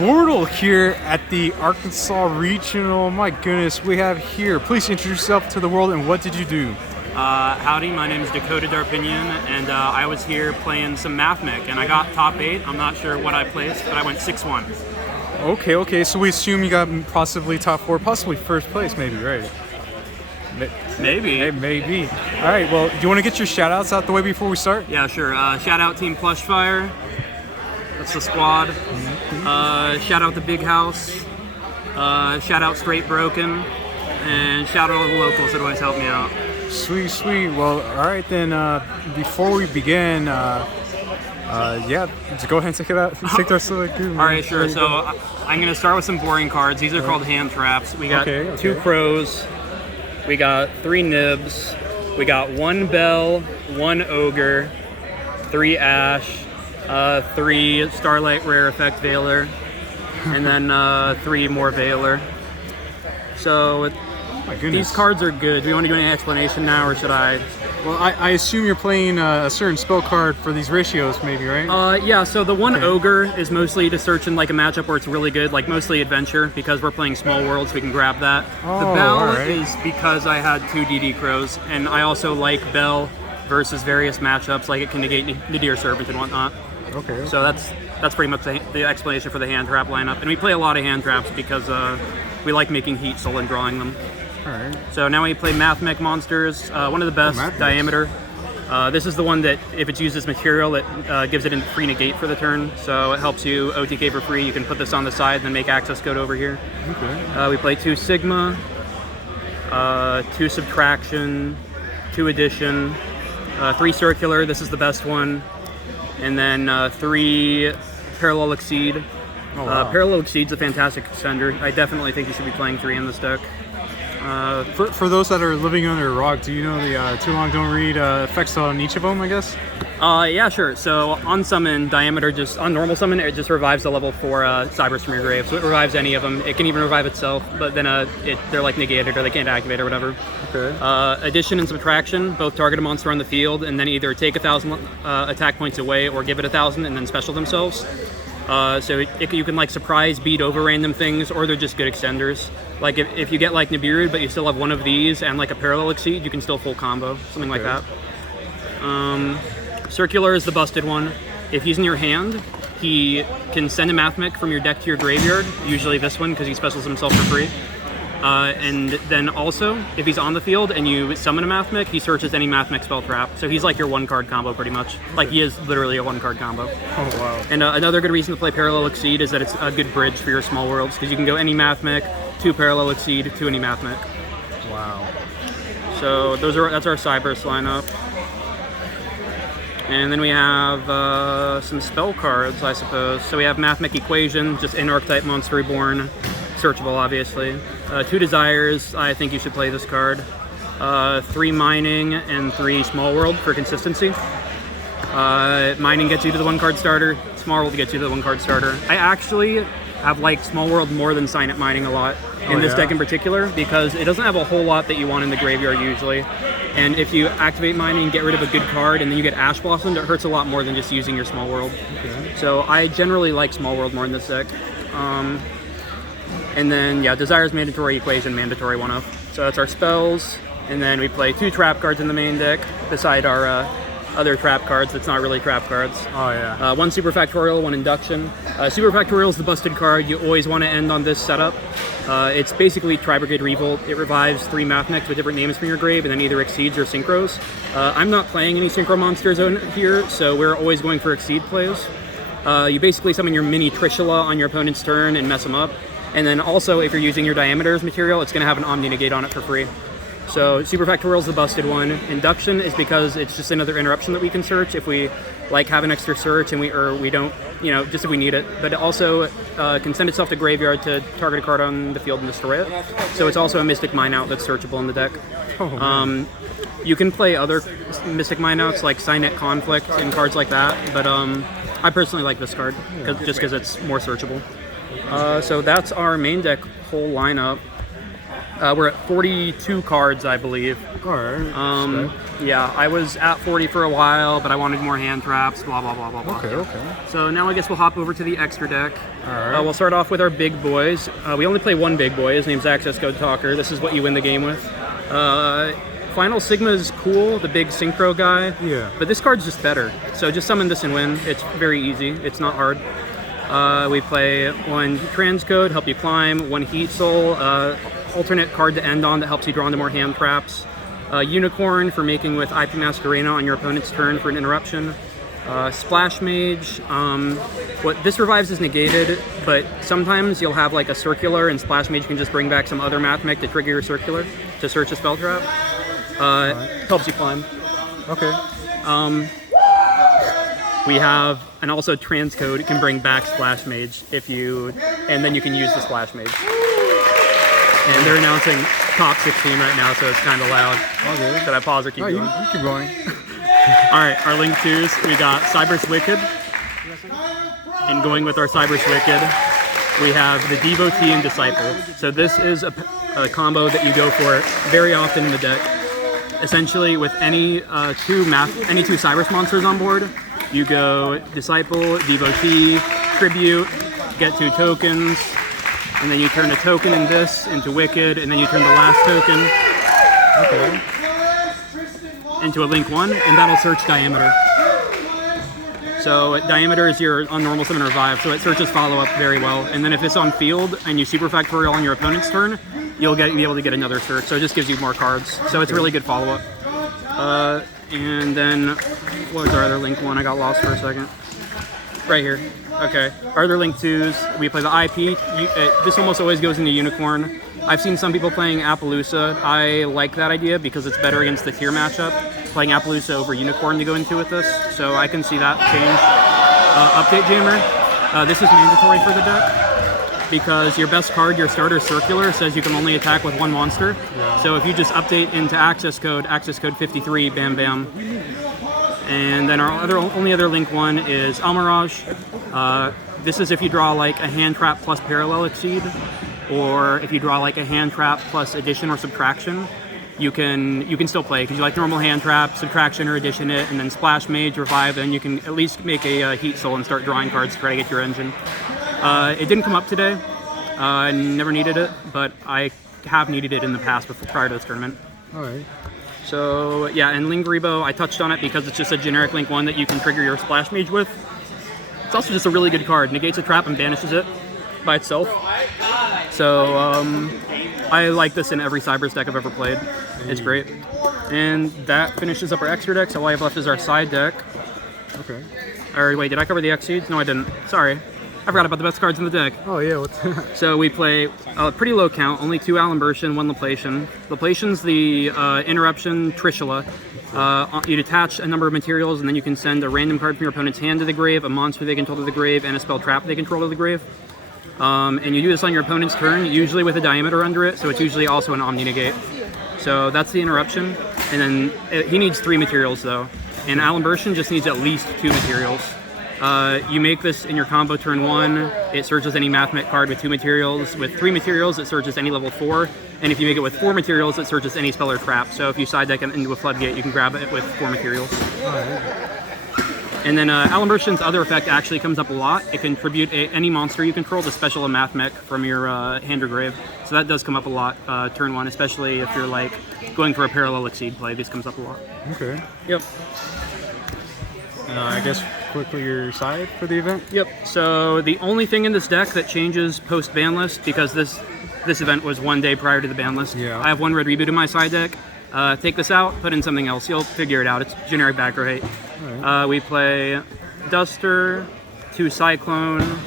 Bortle here at the Arkansas Regional. My goodness, we have here. Please introduce yourself to the world and what did you do? Howdy, my name is Dakota Darpinian, and I was here playing some Mathmech, and I got top 8. I'm not sure what I placed, but I went 6-1. Okay, so we assume you got possibly top 4, possibly first place, maybe, right? Maybe. Hey, maybe. All right, well, do you want to get your shout-outs out the way before we start? Yeah, sure. Shout out Team Plushfire. That's the squad. Shout out the Big House. Shout out Straight Broken. And shout out all the locals that always help me out. Sweet. Well, all right then. Before we begin, just go ahead and take it out. Take our select group. All right, sure. So I'm gonna start with some boring cards. These are called hand traps. We got 2 crows. We got 3 nibs. We got 1 bell, 1 ogre, 3 ash, 3 starlight rare effect veiler, and then 3 more veiler. So. My goodness. These cards are good. Do you want to do any explanation now, or should I? Well, I assume you're playing a certain spell card for these ratios, maybe, right? Yeah, so the 1 ogre is mostly to search in like a matchup where it's really good, like mostly adventure, because we're playing small worlds, we can grab that. The bell is because I had 2 DD crows, and I also like bell versus various matchups, like it can negate Nadir Servant and whatnot. Okay. So that's pretty much the explanation for the hand trap lineup. And we play a lot of hand traps because we like making heat soul and drawing them. Alright. So now we play Mathmech monsters. One of the best, Diameter. This is the one that if it's used as material, it gives it a free negate for the turn. So it helps you OTK for free. You can put this on the side and then make access code over here. Okay. We play 2 Sigma, 2 Subtraction, 2 Addition, 3 Circular. This is the best one. And then 3 Parallel Exceed. Oh, wow. Parallel Exceed's a fantastic extender. I definitely think you should be playing 3 in this deck. For those that are living under a rock, do you know the Too Long Don't Read effects on each of them, I guess? Yeah, sure. So on summon, Diameter on normal summon, it just revives the level 4 Cybers from your grave. So it revives any of them. It can even revive itself, but then they're like negated or they can't activate or whatever. Okay. Addition and Subtraction, both target a monster on the field and then either take 1,000 attack points away or give it 1,000 and then special themselves. So you can like surprise beat over random things, or they're just good extenders. Like if you get like Nibiru, but you still have one of these and like a Parallel Exceed, you can still full combo, something like that. Circular is the busted one. If he's in your hand, he can send a Mathmech from your deck to your graveyard, usually this one because he specials himself for free. And then also, if he's on the field and you summon a Mathmech, he searches any Mathmech spell trap. So he's like your 1-card combo pretty much. Like he is literally a 1-card combo. Oh, wow. And another good reason to play Parallel Exceed is that it's a good bridge for your small worlds, because you can go any Mathmech, 2 Parallel Exceed, 2 any Mathmech. Wow. So that's our Cybers lineup. And then we have some spell cards, I suppose. So we have Mathmech Equation, just an archetype monster reborn. Searchable, obviously. 2 Desires, I think you should play this card. 3 Mining and 3 Small World for consistency. Mining gets you to the 1-card starter. Small World gets you to the 1-card starter. I actually have liked Small World more than Signet Mining a lot in this deck in particular, because it doesn't have a whole lot that you want in the graveyard usually. And if you activate Mining, get rid of a good card, and then you get Ash Blossomed, it hurts a lot more than just using your Small World. Okay. So I generally like Small World more in this deck. And then, Desires mandatory, Equation mandatory 1-of. So that's our spells. And then we play 2 trap cards in the main deck, beside our other trap cards that's not really trap cards. Oh, yeah. 1 Super Factorial, 1 Induction. Super Factorial is the busted card. You always want to end on this setup. It's basically Tri-Brigade Revolt. It revives 3 Mathmechs with different names from your grave, and then either Exceeds or Synchros. I'm not playing any Synchro monsters here, so we're always going for Exceed plays. You basically summon your mini Trishula on your opponent's turn and mess them up. And then also, if you're using your Diameter's material, it's going to have an Omni Negate on it for free. So Super Factorial is the busted one. Induction is because it's just another interruption that we can search if we like have an extra search and we don't, just if we need it. But it also can send itself to graveyard to target a card on the field and destroy it. So it's also a Mystic Mine Out that's searchable in the deck. You can play other Mystic Mine Outs like Signet Conflict and cards like that, but I personally like this card just because it's more searchable. So that's our main deck whole lineup. We're at 42 cards, I believe. All right. Yeah, I was at 40 for a while, but I wanted more hand traps, blah, blah, blah, blah, blah. Okay. So now I guess we'll hop over to the extra deck. All right. We'll start off with our big boys. We only play one big boy. His name's Access Code Talker. This is what you win the game with. Final Sigma is cool, the big synchro guy. Yeah. But this card's just better. So just summon this and win. It's very easy. It's not hard. We play one Transcode, help you climb, one Heat Soul, alternate card to end on that helps you draw into more hand traps. Unicorn for making with IP Masquerena on your opponent's turn for an interruption. Splash Mage, what this revives is negated, but sometimes you'll have like a circular and Splash Mage can just bring back some other math mech to trigger your circular to search a spell trap. Helps you climb. Okay. We have, and also Transcode can bring back Splash Mage and then you can use the Splash Mage. And they're announcing top 16 right now, so it's kind of loud. Okay. Should I pause or keep going? You keep going. All right, our Link 2s, we got Cyberse Wicked. And going with our Cyberse Wicked, we have the Devotee and Disciple. So this is a combo that you go for very often in the deck. Essentially, with any two Cyberse monsters on board, you go Disciple, Devotee, Tribute, get 2 tokens, and then you turn a token in this into Wicked, and then you turn the last token into a Link 1, and that'll search Diameter. So Diameter is your unnormal summon revive, so it searches follow-up very well. And then if it's on field and you Super Factorial on your opponent's turn, you'll be able to get another search. So it just gives you more cards. So it's really good follow-up. And then, what was our other Link 1? I got lost for a second. Right here. Okay. Our other Link 2s, we play the IP. This almost always goes into Unicorn. I've seen some people playing Appaloosa. I like that idea because it's better against the tier matchup. Playing Appaloosa over Unicorn to go into with this, so I can see that change. Update Jammer. This is mandatory for the deck because your best card, your starter Circular, says you can only attack with one monster. Yeah. So if you just update into Access Code 53, bam bam. And then our only other Link 1 is Almirage. This is if you draw like a hand trap plus Parallel Exceed, or if you draw like a hand trap plus addition or subtraction, you can still play because you like normal hand trap, subtraction or addition it, and then Splash Mage, revive, and you can at least make a Heat Soul and start drawing cards to try to get your engine. It didn't come up today. I never needed it, but I have needed it in the past prior to this tournament. All right. So yeah, and Lingribo, I touched on it because it's just a generic Link 1 that you can trigger your Splash Mage with. It's also just a really good card. Negates a trap and banishes it by itself. So I like this in every Cyberse deck I've ever played. It's great. And that finishes up our extra deck, so all I have left is our side deck. Okay. Or wait, did I cover the X-Seeds? No, I didn't. Sorry. I forgot about the best cards in the deck. Oh yeah, what's that? So we play a pretty low count, only 2 Alimbertian, 1 Laplation. Laplation's the Interruption Trishula. You detach a number of materials, and then you can send a random card from your opponent's hand to the grave, a monster they control to the grave, and a spell trap they control to the grave. And you do this on your opponent's turn, usually with a Diameter under it, so it's usually also an Omni Negate. So that's the Interruption. And then he needs 3 materials though. And Alimbertian just needs at least 2 materials. You make this in your combo turn 1, it searches any Math Mech card with 2 materials. With 3 materials, it searches any level 4. And if you make it with 4 materials, it searches any spell or trap. So if you side deck it into a Floodgate, you can grab it with 4 materials. And then Alimbertian's other effect actually comes up a lot. It can tribute any monster you control to special a Math Mech from your hand or grave. So that does come up a lot turn 1, especially if you're like going for a Parallel Exceed play. This comes up a lot. Okay. Yep. I guess quickly your side for the event? Yep. So the only thing in this deck that changes post ban list, because this event was 1 day prior to the ban list. Yeah. I have 1 red reboot in my side deck. Take this out, put in something else. You'll figure it out. It's generic backrow hate. Right. We play Duster, 2 Cyclone.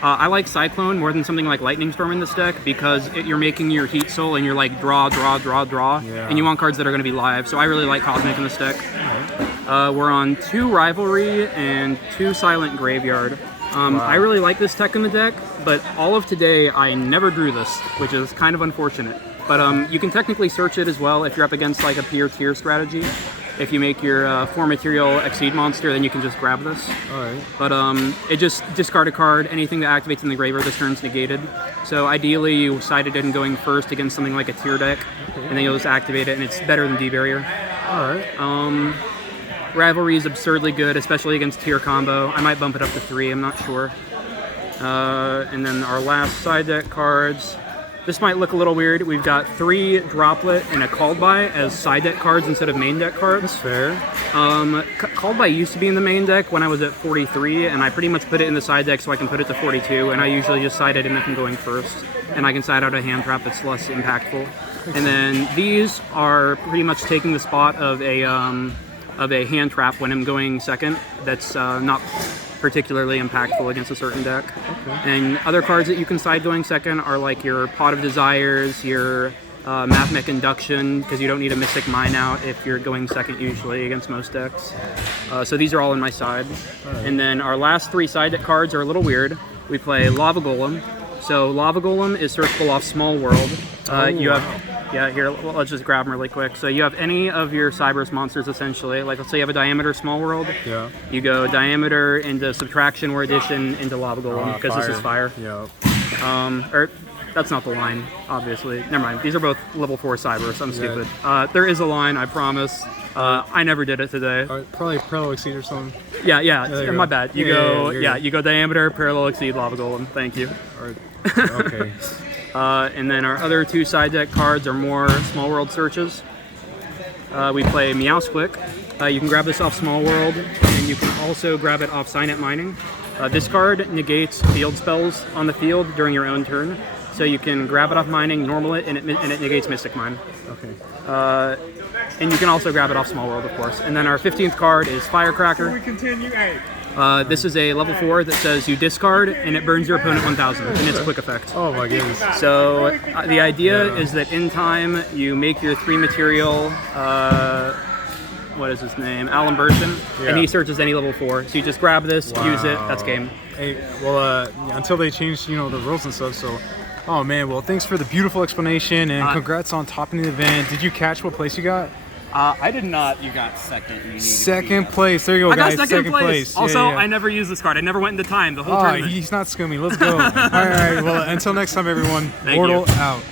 I like Cyclone more than something like Lightning Storm in this deck because you're making your Heat Soul and you're like draw, yeah. and you want cards that are going to be live. So I really like Cosmic in this deck. Right. We're on 2 Rivalry and 2 Silent Graveyard. Wow. I really like this tech in the deck, but all of today I never drew this, which is kind of unfortunate. But you can technically search it as well if you're up against like a peer tier strategy. If you make your 4 material Exceed monster, then you can just grab this. Alright. But it just discard a card. Anything that activates in the graveyard this turn's negated. So ideally you sided in going first against something like a tier deck, and then you'll just activate it, and it's better than D-Barrier. All right. Rivalry is absurdly good, especially against tier combo. I might bump it up to 3, I'm not sure. And then our last side deck cards. This might look a little weird. We've got 3 Droplet and a Called By as side deck cards instead of main deck cards. That's fair. Called By used to be in the main deck when I was at 43, and I pretty much put it in the side deck so I can put it to 42, and I usually just side it in if I'm going first, and I can side out a hand trap that's less impactful. And then these are pretty much taking the spot of a hand trap when I'm going second. That's not particularly impactful against a certain deck. Okay. And other cards that you can side going second are like your Pot of Desires, your Mathmech Induction, because you don't need a Mystic Mine out if you're going second usually against most decks. So these are all in my side. Right. And then our last 3 side deck cards are a little weird. We play Lava Golem. So Lava Golem is searchable off Small World. You have, yeah, here, well, let's just grab them really quick. So you have any of your Cyberse monsters essentially. Like let's say you have a Diameter Small World. Yeah. You go Diameter into Subtraction or Addition into Lava Golem because this is fire. Yeah. Or that's not the line, obviously. Never mind. These are both level 4 Cyberse. I'm stupid. There is a line, I promise. I never did it today. Probably Parallel Exceed or something. Yeah, my bad. You go Diameter, Parallel Exceed, Lava Golem. Thank you. Okay. And then our other 2 side deck cards are more Small World searches. We play Meowsclick. You can grab this off Small World, and you can also grab it off Signet Mining. This card negates field spells on the field during your own turn. So you can grab it off Mining, normal it, and it negates Mystic Mine. Okay. And you can also grab it off Small World, of course. And then our 15th card is Firecracker. We continue. This is a level 4 that says you discard and it burns your opponent 1000, and it's a quick effect. Oh my goodness. So the idea is that in time you make your 3 material, what is his name? Alan Burson, and he searches any level 4. So you just grab this, use it, that's game. Hey, well, until they change, the rules and stuff, so. Oh man, well thanks for the beautiful explanation and congrats on topping the event. Did you catch what place you got? I did not. You got second. Second place. There you go, guys. I got second place. Also, Yeah. I never used this card. I never went into time the whole Oh, tournament. he's not scummy. Let's go. All right. Well, until next time, everyone. Thank Mortal you. out.